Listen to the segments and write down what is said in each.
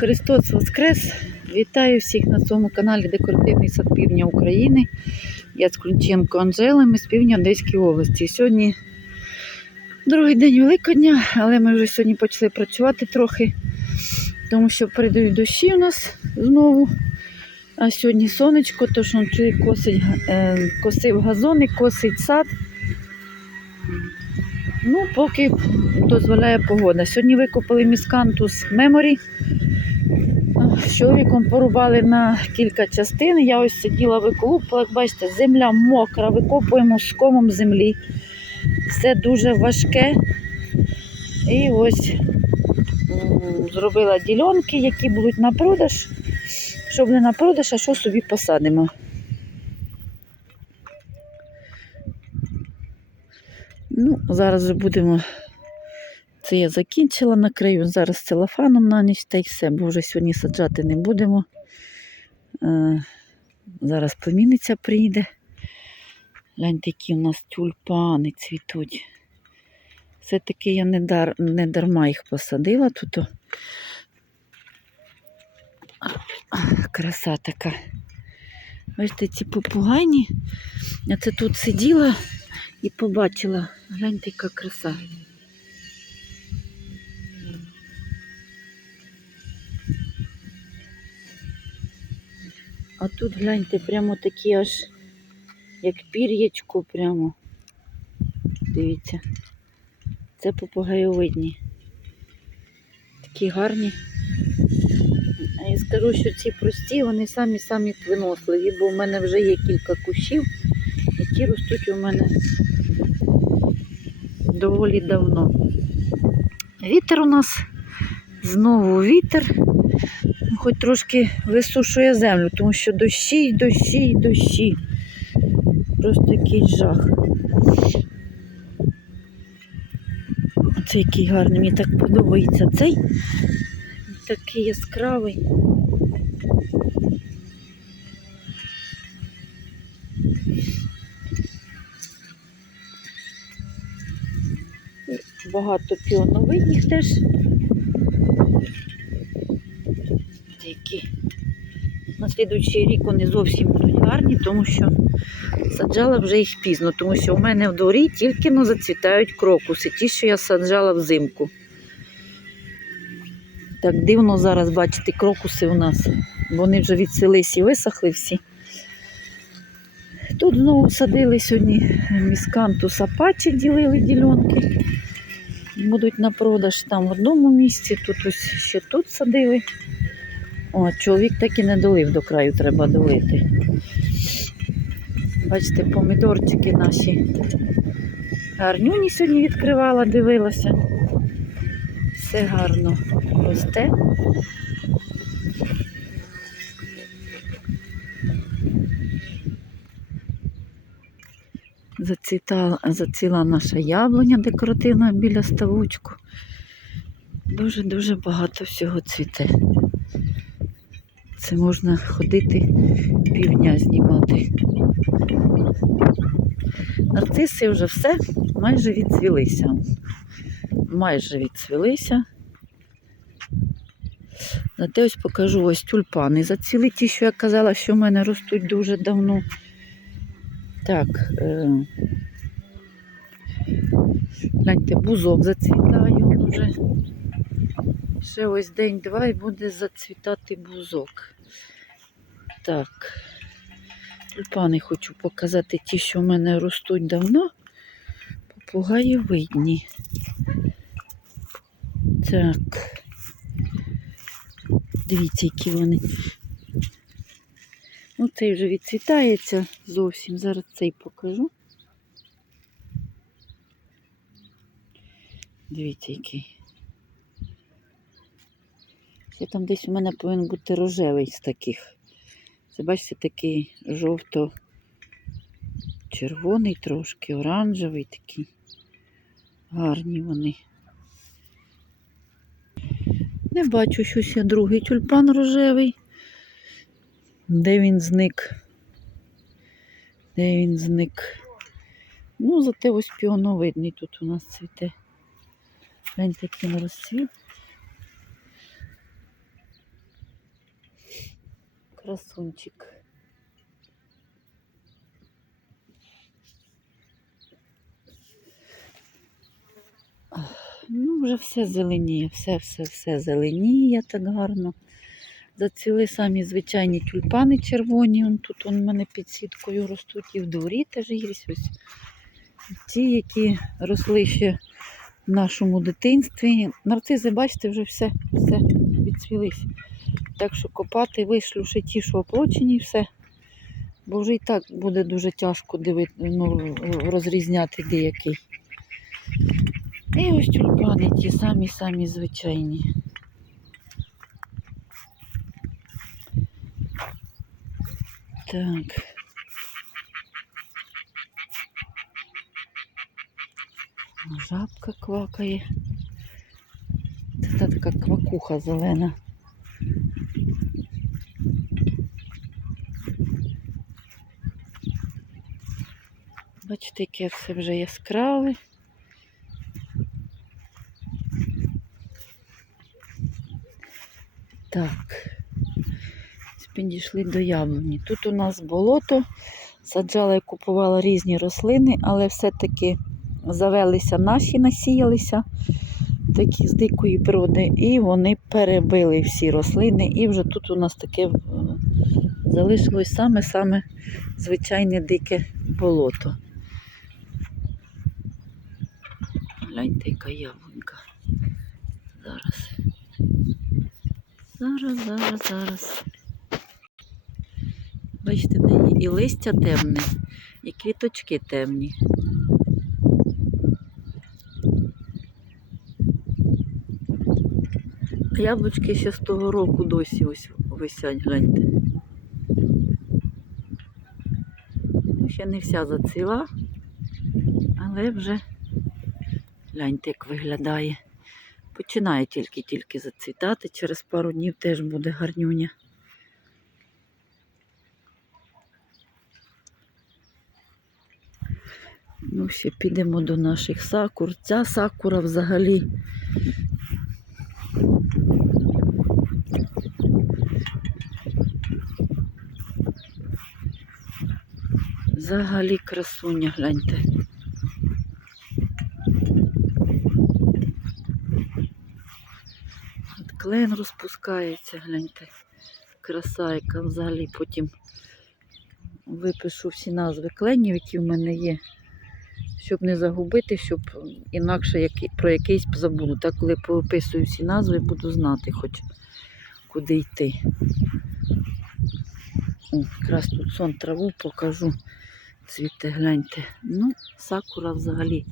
Христос Воскрес! Вітаю всіх на своєму каналі Декоративний сад Півдня України. Я з Склінченко Анжела, ми з півдня Одеської області. Сьогодні другий день Великодня, але ми вже сьогодні почали працювати трохи, тому що передають дощі у нас знову. А сьогодні сонечко, то що чоловік косить, е, косив газони, косить сад. Ну, поки дозволяє погода. Сьогодні викопали міскантус меморі. З чоловіком порубали на кілька частин. Я ось сиділа виколупала, як бачите, земля мокра, викопуємо з комом землі. Все дуже важке. І ось зробила ділянки, які будуть на продаж. Щоб не на продаж, а що собі посадимо. Ну, зараз будемо. Це я закінчила накрию. Зараз целофаном на ніч та й все, бо вже сьогодні саджати не будемо. Е, зараз племінниця прийде. Гляньте, які у нас тюльпани цвітуть. Все-таки я не, дар, не дарма їх посадила тут. Краса така. Бачите, ці попугайні. Я це тут сиділа і побачила. Гляньте, яка краса. А тут гляньте, прямо такі аж як пір'ячко прямо. Дивіться. Це попугайовидні. Такі гарні. А я скажу, що ці прості, вони самі-самі виносливі, бо в мене вже є кілька кущів, які ростуть у мене доволі давно. Вітер у нас, знову вітер, хоч трошки висушує землю, тому що дощі, дощі, дощі. Просто якийсь жах. Оце який гарний, мені так подобається цей. Такий яскравий. Багато піоновидних теж. Які на слідуючий рік вони зовсім будуть гарні, тому що саджала вже їх пізно, тому що в мене в дворі тільки ну, зацвітають крокуси, ті, що я саджала взимку. Так дивно зараз бачити крокуси у нас. Вони вже відцвілись і висохли всі. Тут знову садили сьогодні міскантус апачі, ділили ділянки. Будуть на продаж там в одному місці, тут ось ще тут садили. О, чоловік так і не долив до краю, треба долити. Бачите, помідорчики наші. Гарнюні сьогодні відкривала, дивилася. Все гарно росте. Зацвітала, зацвіла наша яблуня декоративна біля ставочку. Дуже-дуже багато всього цвіте. Це можна ходити півдня знімати. Нарциси вже все майже відцвілися. Майже відцвілися. Зате ось покажу ось тюльпани. Зацвіли ті, що я казала, що в мене ростуть дуже давно. Так. Е... Гляньте, бузок зацвітає вже. Ще ось день-два і буде зацвітати бузок. Так. Тюльпани хочу показати ті, що в мене ростуть давно. Попугаї видні. Так. Дивіться, які вони. Ну, цей вже відцвітається зовсім. Зараз цей покажу. Дивіться, який. Це там десь у мене повинен бути рожевий з таких. Це, бачите, такий жовто-червоний, трошки оранжевий такий. Гарні вони. Не бачу щось я другий тюльпан рожевий. Де він зник? Де він зник? Ну, зате ось піоновидний тут у нас цвіте. Гляньте, який розцвіт. Красунчик. Ну, вже все зеленіє, все, все, все зеленіє так гарно. Зацвіли самі звичайні тюльпани червоні. Он тут у мене під сіткою ростуть і в дворі теж є ось. Ті, які росли ще в нашому дитинстві. Нарцизи, бачите, вже все, все відцвілись. Так що копати вийшло ще ті, що оплочені, і все. Бо вже і так буде дуже тяжко дивити, ну, розрізняти деякий. І ось тюльпани ті самі-самі звичайні. Так. Жабка квакає. Це та така квакуха зелена. Бачите, яке все вже яскраве. Так. Підійшли до яблуні. Тут у нас болото. Саджала і купувала різні рослини, але все-таки завелися наші, насіялися такі з дикої природи, і вони перебили всі рослини. І вже тут у нас таке е, залишилось саме-саме звичайне дике болото. Гляньте, яка яблунька. Зараз. Зараз, зараз, зараз. Бачите, в неї і листя темне, і квіточки темні. Яблучки ще з того року досі ось висять, гляньте. Ще не вся зацвіла, але вже гляньте, як виглядає. Починає тільки-тільки зацвітати, через пару днів теж буде гарнюня. Ну, ще підемо до наших сакур. Ця сакура взагалі. Взагалі красуня, гляньте. От клен розпускається, гляньте. Краса, яка взагалі потім випишу всі назви кленів, які в мене є щоб не загубити, щоб інакше про якийсь забуду. Так, коли повиписую всі назви, буду знати хоч куди йти. О, якраз тут сон траву покажу. Цвіте, гляньте. Ну, сакура взагалі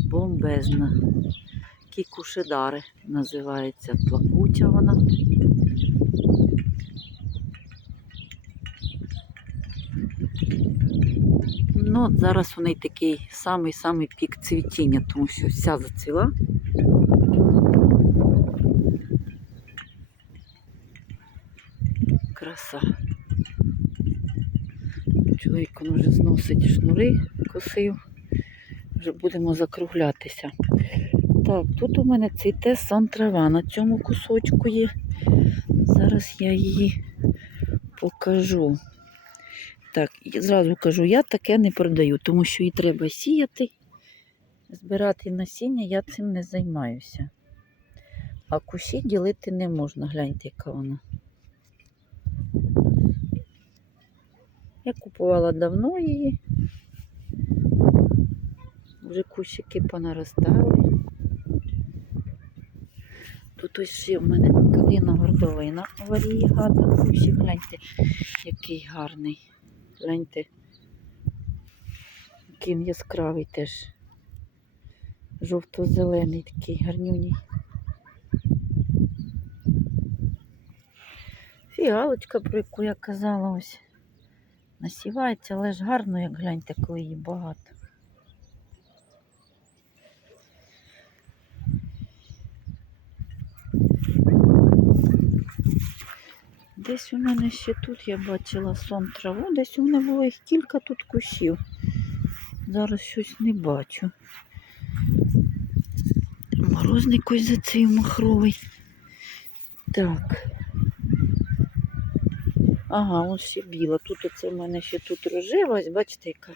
бомбезна. Кікушедари називається. Плакуча вона. Ну, от зараз у неї такий самий-самий пік цвітіння, тому що вся зацвіла. Краса. Чоловік вже зносить шнури, косив. Вже будемо закруглятися. Так, тут у мене цвіте сон трава. На цьому кусочку є. Зараз я її покажу. Так, зразу кажу, я таке не продаю, тому що її треба сіяти, збирати насіння, я цим не займаюся. А кущі ділити не можна, гляньте, яка вона. Я купувала давно її. Вже кущики понаростали. Тут ось в мене калина гордовина варієгата. Кущик, гляньте, який гарний. Гляньте, який яскравий теж. Жовто-зелений такий гарнюній. Фіалочка, про яку я казала, ось насівається, але ж гарно, як гляньте, коли її багато. Десь у мене ще тут я бачила сон траву, десь у мене було їх кілька тут кущів. Зараз щось не бачу. Морозник ось зацвів махровий. Так. Ага, ось ще біла. Тут оце в мене ще тут рожева, бачите, яка.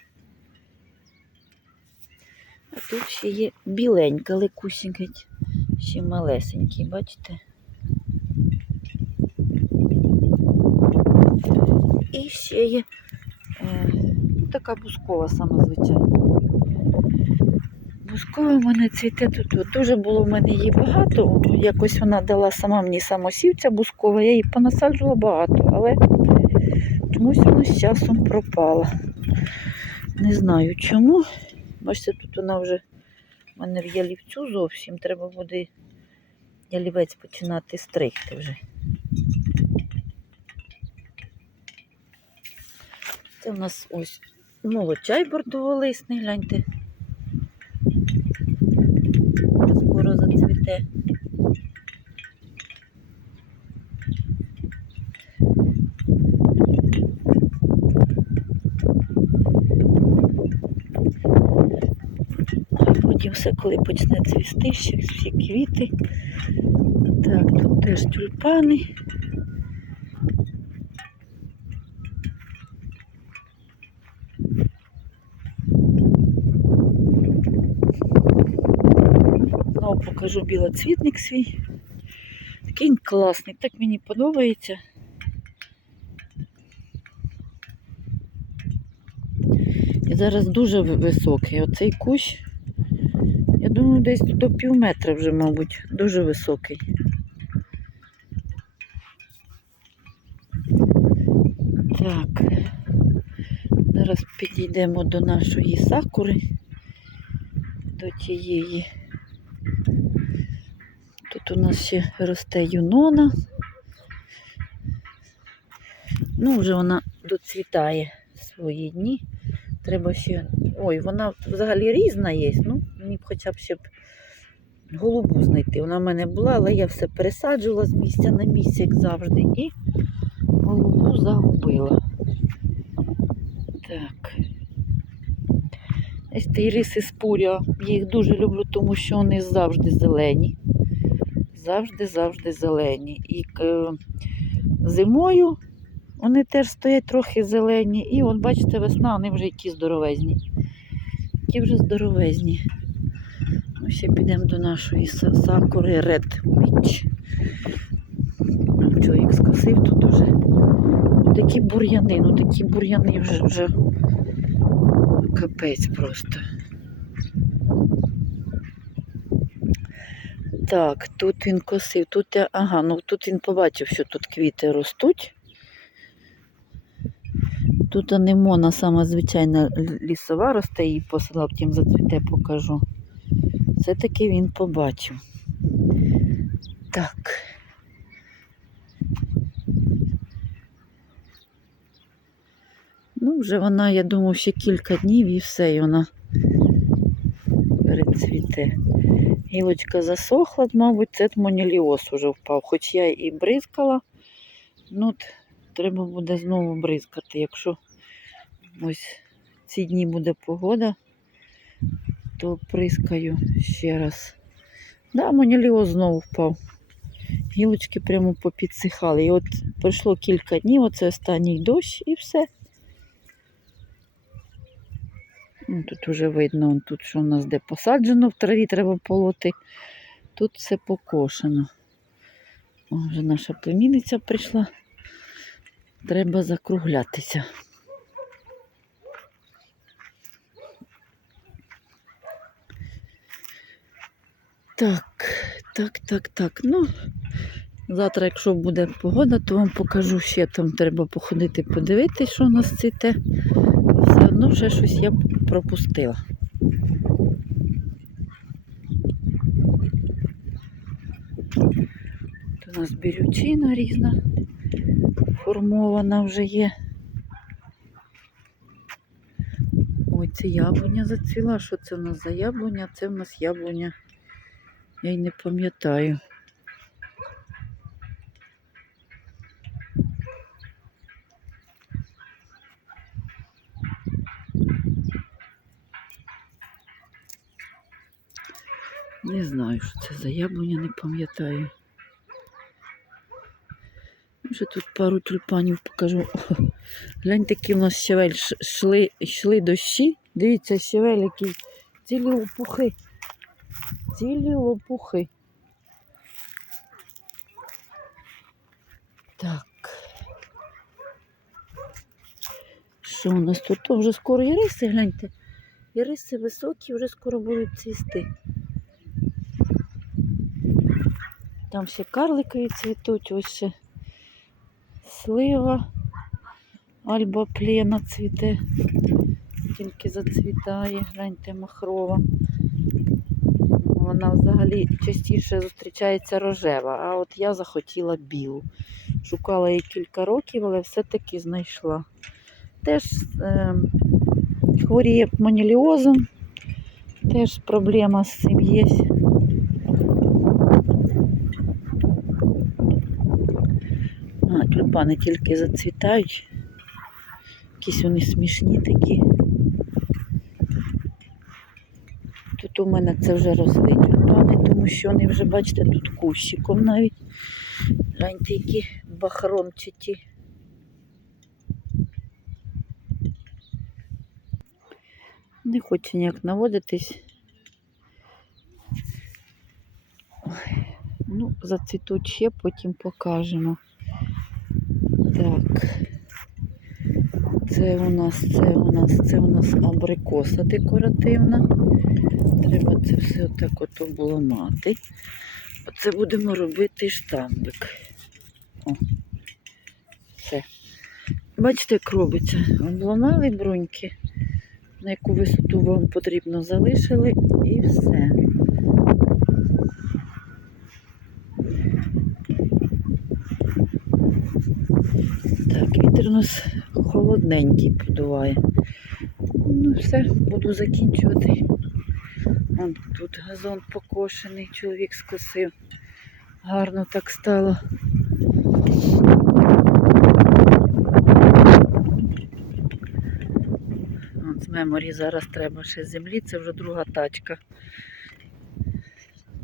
А тут ще є біленька, лекусінька, ще малесенький, бачите? І ще є ну, така бускова сама звичайна. Бускова в мене цвіте тут. Дуже було в мене її багато. Якось вона дала сама мені самосівця бускова, я її понасаджувала багато, але чомусь вона з часом пропала. Не знаю чому. Бачите, тут вона вже в мене в ялівцю зовсім. Треба буде ялівець починати стригти вже. Це в нас ось молочай бордоволисний, гляньте. Скоро зацвіте. Потім все, коли почне цвісти, ще всі квіти. Так, тут теж тюльпани. Знову покажу білоцвітник свій. Такий класний, так мені подобається. І зараз дуже високий. Оцей кущ, я думаю, десь до пів метра вже, мабуть, дуже високий. Так, зараз підійдемо до нашої сакури, до тієї. Тут у нас ще росте юнона. Ну, вже вона доцвітає свої дні. Треба ще. Ой, вона взагалі різна є. Ну, мені б хоча б ще б голубу знайти. Вона в мене була, але я все пересаджувала з місця на місце, як завжди, і голубу загубила. Так. Ось ті риси спуря. Я їх дуже люблю, тому що вони завжди зелені. Завжди, завжди зелені. І е, зимою вони теж стоять трохи зелені. І от бачите, весна, вони вже які здоровезні. Які вже здоровезні. Ну, ще підемо до нашої сакури Red. Ну, Чоловік скосив тут уже. Ну, такі бур'яни, ну такі бур'яни вже, вже капець просто. Так, тут він косив, тут я, ага, ну тут він побачив, що тут квіти ростуть. Тут анемона сама звичайна лісова росте, її посилав, втім зацвіте покажу. Все-таки він побачив. Так. Ну, вже вона, я думаю, ще кілька днів і все, і вона перецвіте. Гілочка засохла, мабуть, це моніліоз уже впав. Хоч я і бризкала, ну треба буде знову бризкати. Якщо ось ці дні буде погода, то прискаю ще раз. Да, моніліоз знову впав. Гілочки прямо попідсихали. І от пройшло кілька днів, оце останній дощ і все. Ну, Тут вже видно, тут що у нас де посаджено, в траві треба полоти. Тут все покошено. О, вже наша племінниця прийшла. Треба закруглятися. Так, так, так, так. Ну, завтра, якщо буде погода, то вам покажу ще там треба походити, подивитись, що у нас цвіте. Все одно ще щось я пропустила. Тут у нас бірючина різна, формована вже є. Ой, це яблуня зацвіла. Що це у нас за яблуня? Це у нас яблуня. Я й не пам'ятаю. Не знаю, що це за яблуня, не пам'ятаю. Ще тут пару тюльпанів покажу. Гляньте, які в нас щавель шли, йшли дощі. Дивіться, щавель який. Цілі лопухи. Цілі лопухи. Так. Що у нас тут? О, вже скоро іриси, гляньте. Іриси високі, вже скоро будуть цвісти. Там ще карликові цвітуть, ось ще слива, альба плена цвіте, тільки зацвітає, гляньте махрова. Вона взагалі частіше зустрічається рожева, а от я захотіла білу. Шукала її кілька років, але все-таки знайшла. Теж е, хворіє маніліозом, теж проблема з цим є. А, тюльпани тільки зацвітають. Якісь вони смішні такі. Тут у мене це вже росли тюльпани, тому що вони вже, бачите, тут кущиком навіть. Гляньте, які бахромчаті. Не хочу ніяк наводитись. Ну, зацвітуть ще, потім покажемо. Так. Це у нас, це у нас, це у нас абрикоса декоративна. Треба це все отак от обламати. Оце будемо робити штамбик. О. Все. Бачите, як робиться. Обламали бруньки, на яку висоту вам потрібно залишили і все. Так, вітер у нас холодненький подуває. Ну, все, буду закінчувати. Вон тут газон покошений, чоловік скосив. Гарно так стало. От з меморі зараз треба ще землі, це вже друга тачка.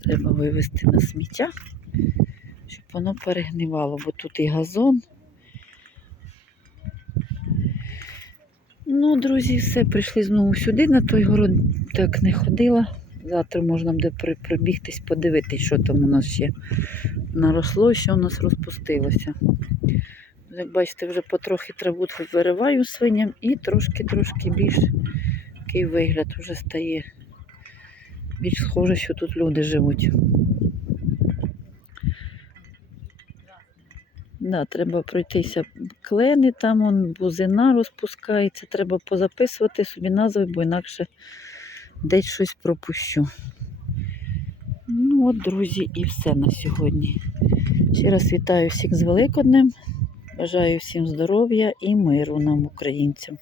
Треба вивезти на сміття, щоб воно перегнивало, бо тут і газон. Ну, друзі, все, прийшли знову сюди, на той город так не ходила. Завтра можна буде пробігтись, подивитись, що там у нас ще наросло, що у нас розпустилося. Як бачите, вже потрохи траву вириваю свиням і трошки-трошки більш такий вигляд вже стає. Більш схоже, що тут люди живуть. Да, треба пройтися клени, там он, бузина розпускається. Треба позаписувати собі назви, бо інакше десь щось пропущу. Ну от, друзі, і все на сьогодні. Ще раз вітаю всіх з Великоднем. Бажаю всім здоров'я і миру нам, українцям.